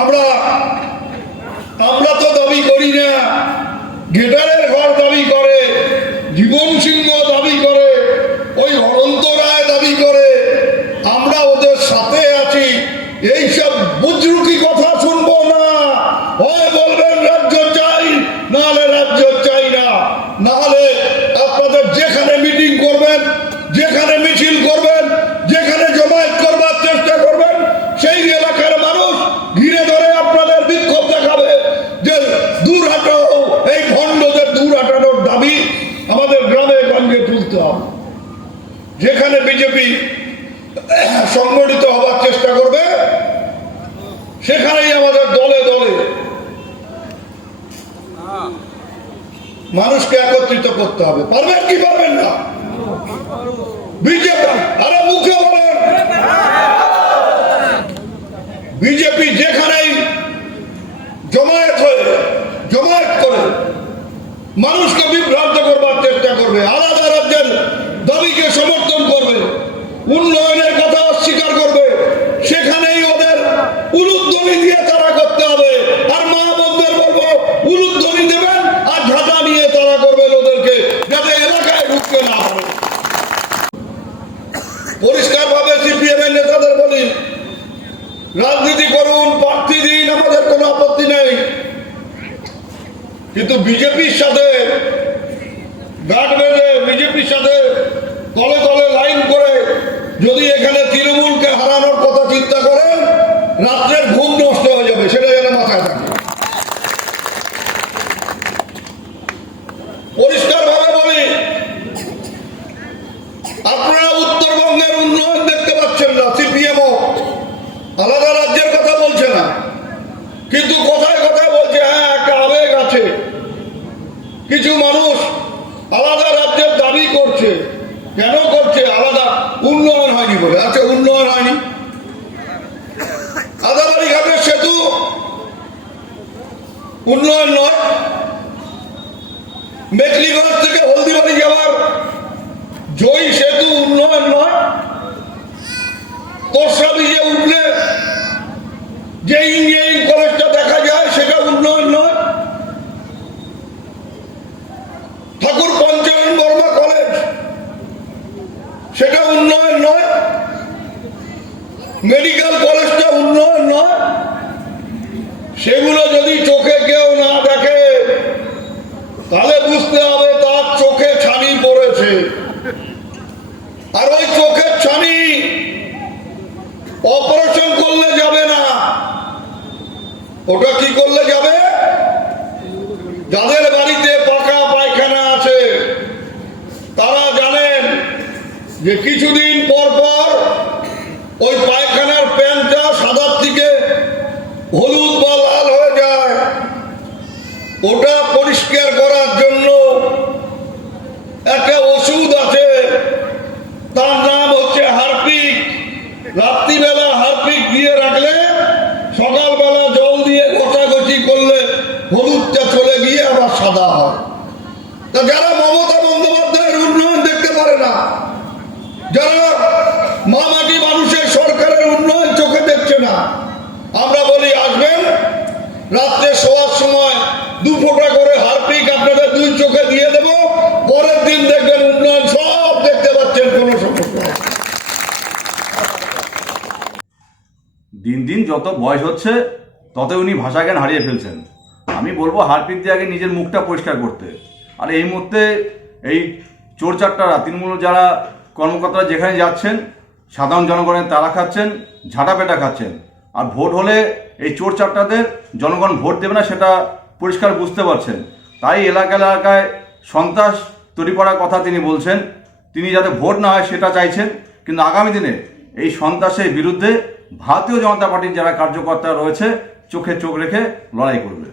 আমরা আমরা তো দাবি করি না, গেটারের ঘর দাবি করে, জীবন সিংহ দাবি করে, ওই অনন্ত রায় দাবি করে। আমরা ওদের সাথে আছি। এইসব বুজরুকি কথা শুনবো না। হয় বলবেন রাজ্য চাই, নাহলে রাজ্য চাই না। নাহলে আপনাদের যেখানে মিটিং করবেন, যেখানে মিছিল করবেন, যেখানে জমায়েত করবার চেষ্টা করবেন, সেই এলাকার মানুষ ঘিরে ধরে আপনাদের বিক্ষোভ দেখাবে যে দূর হাঁটাও, এই ভণ্ডদের দূর হাঁটানোর দাবি আমাদের গ্রামে গঞ্জে তুলতে হবে। যেখানে বিজেপি সংগঠিত হবার চেষ্টা করবে, সেখানেই আমাদের দলে দলে মানুষকে একত্রিত করতে হবে। পারবেন কি পারবেন না? বিজেপি আরে মুখে বলেন, বিজেপি যেখানেই জমায়েত করে মানুষকে বিভ্রান্ত করবার চেষ্টা করবে, আলাদা রাজ্যের দাবিকে সমর্থন করবে, উন্নয়নের কথা অস্বীকার করবে, সেখানেই ওদের উলুধ্বনি দিয়ে তারা করতে হবে। আর মা বোনদের বলবো, উলুধ্বনি দেবেন আর ঝাঁটা নিয়ে তারা করবেন ওদেরকে, যাতে এলাকায় ঢুকতে না পারে। পরিষ্কার ভাবে সিপিএম এর নেতাদের বলি, রাজনীতি করুন, প্রার্থী দিন, আমাদের কোনো আপত্তি নেই, কিন্তু বিজেপির সাথে গাঁট বেঁধে, বিজেপির সাথে তলে তলে লাইন করে যদি এখানে তৃণমূলকে হারানোর কথা চিন্তা করেন, রাত্রের ঘুম নষ্ট হয়ে যাবে, সেটা যেন মাথায় থাকে। পরিষ্কার ভাবে বলি, আপনারা উত্তরবঙ্গের উন্নয়ন দেখতে পাচ্ছেন না। সিপিএমও আলাদা রাজ্যের কথা বলছে না, কিন্তু কথায় কথায় বলছে হ্যাঁ একটা আবেগ আছে। কিছু মানুষ আলাদা রাজ্যের দাবি করছে। কেন করছে? আলাদা উন্নয়ন হয়নি বলে। আচ্ছা, উন্নয়ন হয়নি, আদাবাড়ি ঘাটের সেতু উন্নয়ন নয়, মেখলিগঞ্জ থেকে হলদিবাড়ি যাওয়ার জয়ী সেতু উন্নয়ন নয়, তোরসা ব্রিজে উঠলে যে ইঞ্জিনিয়ারিং কলেজটা দেখা যায় সেটা উন্নয়ন নয়, ঠাকুর পঞ্চানন বর্মা কলেজ সেটা উন্নয়ন নয়, মেডিকেল কলেজটা উন্নয়ন নয়। সেগুলো যদি চোখে কেউ না দেখে, তাহলে বুঝতে হবে তার চোখে ছানি পড়েছে। আর ওই চোখের ছানি অপারেশন করলে যাবে না। ওটা কি করলে যাবে? যাদের বাড়িতে পাকা পায়খানা আছে তারা জানেন যে কিছুদিন পর পর ওই পায়খানার প্যান্টটা সাদার থেকে হলুদ বা লাল হয়ে যায়। ওটা পরিষ্কার করার জন্য একটা ওষুধ আছে, তার নাম হচ্ছে হারপিক। রাত্রিবেলা হারপিক দিয়ে রাখলে সকালবেলা জল দিয়ে গোছাগুছি করলে হলুদটা চলে গিয়ে আবার সাদা হয়। তা যারা মমতা বন্দ্যোপাধ্যায়ের উন্নয়ন দেখতে পারে না, যারা মামাটি মানুষের সরকারের উন্নয়ন চোখে দেখছে না, আমরা বলি আসবেন, রাত্রে শোয়ার সময় 2 ফোঁটা করে হারপিক আপনাদের 2 চোখে দিয়ে দেব, পরের দিন দেখবেন উন্নয়ন সব দেখতে পাচ্ছেন, কোনো সমস্যা নেই। দিন দিন যত বয়স হচ্ছে তত উনি ভাষা জ্ঞান হারিয়ে ফেলছেন। আমি বলবো হারপিক দিয়ে আগে নিজের মুখটা পরিষ্কার করতে। আর এই মুহূর্তে এই চোর চারটারা, তৃণমূল যারা কর্মকর্তারা যেখানে যাচ্ছেন, সাধারণ জনগণের তারা খাচ্ছেন, ঝাঁটা পেটা খাচ্ছেন। আর ভোট হলে এই চোর চারটাদের জনগণ ভোট দেবে না, সেটা পরিষ্কার বুঝতে পারছেন। তাই এলাকায় সন্ত্রাস তৈরি করার কথা তিনি বলছেন। তিনি যাতে ভোট না হয় সেটা চাইছেন, কিন্তু আগামী দিনে এই সন্ত্রাসের বিরুদ্ধে ভারতীয় জনতা পার্টির যারা কার্যকর্তা রয়েছে চোখে চোখ রেখে লড়াই করবে।